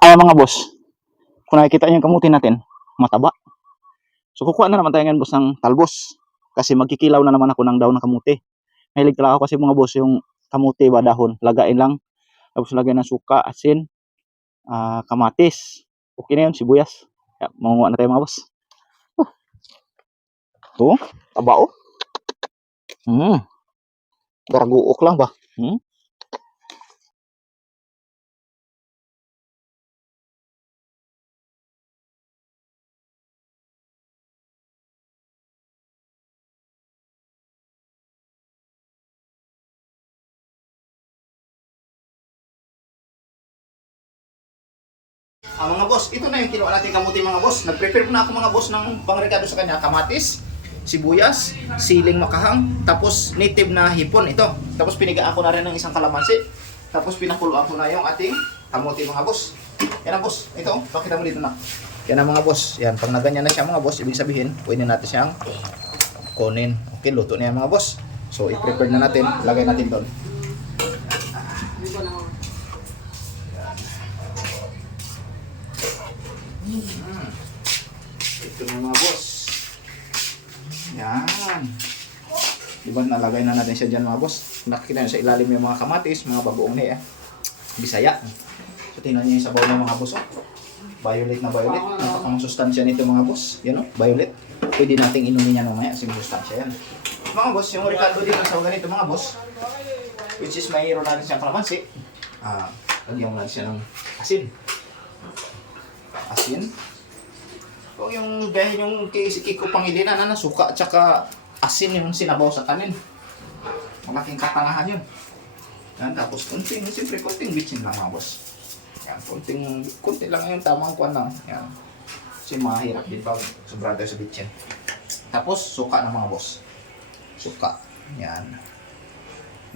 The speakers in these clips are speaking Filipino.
Mga boss, kung nakikita niyo yung kamuti natin, mataba. So kukuha na naman tayo ngayon boss ng talbos. Kasi magkikilaw na naman ako ng daon ng kamuti. Mahilig talaga ako kasi mga boss yung kamuti ba dahon. Lagain lang. Tapos lagyan ng suka, asin, kamatis. Okay na yun, sibuyas. Mangunguha na tayo mga boss. Ito, taba oh. Garaguok lang ba? Mga boss, ito na yung kinuha natin kamuti mga boss. Nag-prepare na ako mga boss ng pangrekado sa kanya. Kamatis, sibuyas, siling makahang, tapos native na hipon ito. Tapos pinigaan ko na rin ng isang kalamansi. Tapos pinakuluan ko na yung ating kamuti mga boss. Yan ang boss, ito, pakita mo dito na. Yan ang mga boss, yan, pag naganyan na siya mga boss, ibig sabihin, pwede natin siyang kunin. Okay, luto na yan mga boss. So, i-prepare na natin, lagay natin doon. Ito na mga boss. Yan. Diba nalagay na natin siya dyan mga boss. Nakikita nyo sa ilalim yung mga kamatis, mga bagoong na Bisaya. So tingnan nyo yung sabaw ng mga boss. Violet na violet. Napakang sustansya nito mga boss. Yan o, violet. Pwede nating inumin yan mamaya kasi sustansya yan. Mga boss, yung recado din ng sabaw ganito mga boss. Which is mayroon natin siyang kalamansi. Lagyan mo natin siya ng asin. Asin. Kung yung dahil yung Kiko Pangilinan na suka at saka asin yung sinabaw sa kanin. Malaking katangahan yun. Yan, tapos kunting, siyempre kunting bitsin lang mga boss. Yan, kunti lang yung tamang kuwan lang. Yan. Kasi mahirap din pag sobrang tayo sa bitsin. Tapos suka na mga boss. Suka. Yan.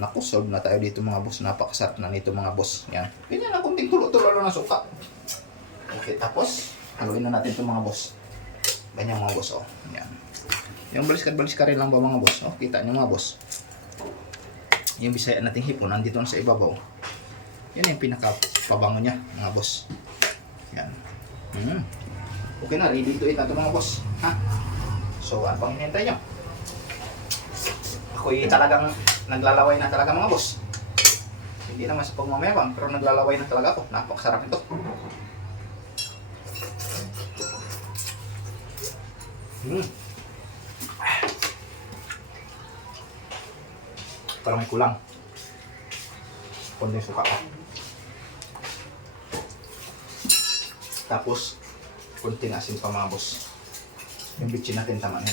Naku, solve na tayo dito mga boss. Napakasarap na nito mga boss. Yan. Ganyan lang kunting tulo-tulo lang na suka. Okay, tapos haluin na natin itong mga boss. Ganyan mga boss, oh. Yan. Yung baliskad rin lang ba mga boss? Oh, kita nyo mga boss. Yung Bisaya nating hipon, nandito na sa ibabaw. Yan yung pinaka-pabango niya, mga boss. Yan. Okay na, ready to eat na ito mga boss. Ha? So, ano pang hinihintay nyo? Ako'y talagang naglalaway na talaga mga boss. Hindi naman sa pagmamayabang, pero naglalaway na talaga ako. Napakasarap ito. Parang may kulang. Konti suka pa. Tapos, konting asin pa mga boss. Yung bitchin natin tama na.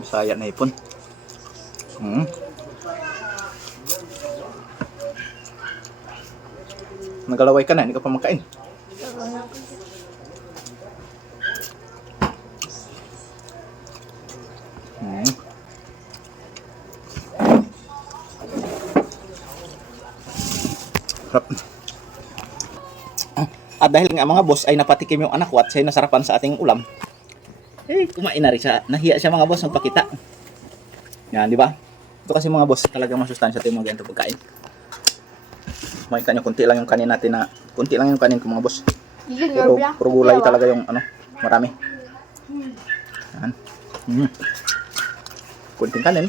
Bisaya na ipon. Nagalaway ka na, hindi ka pa makain. At dahil nga mga boss ay napatikim yung anak ko at siya nasarapan sa ating ulam, kumain na rin siya. Nahiya siya mga boss magpakita. Yan, di ba? Ito kasi mga boss, talagang masustansya ito yung mga ganito pagkain. Makikita nyo, kunti lang yung kanin natin na, kunti lang yung kanin ko mga boss. Puro gulay talaga yung marami. Yan. Kunting kanin.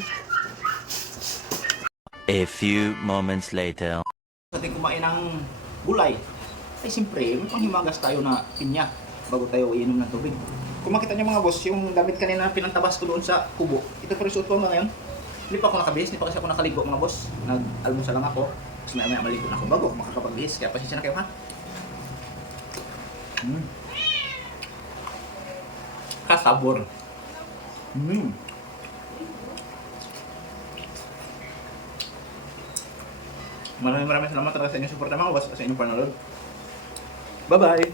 A few moments later. Sa ating kumain ng gulay, ay siyempre, may panghimagas tayo na pinya bago tayo iinom ng tubig. Kung makita nyo mga boss, yung damit kanina pinantabas ko doon sa kubo, ito pa rin suot ko ngayon. Hindi pa ako nakabihis, hindi pa kasi ako nakaligo mga boss. Nag-almusal lang ako. Tapos maya maligo na ako bago makakapagbihis. Kaya pasensya na kayo ha. Kasabor. Maraming salamat talaga sa inyong suporta mga boss, sa inyong panonood. Bye-bye!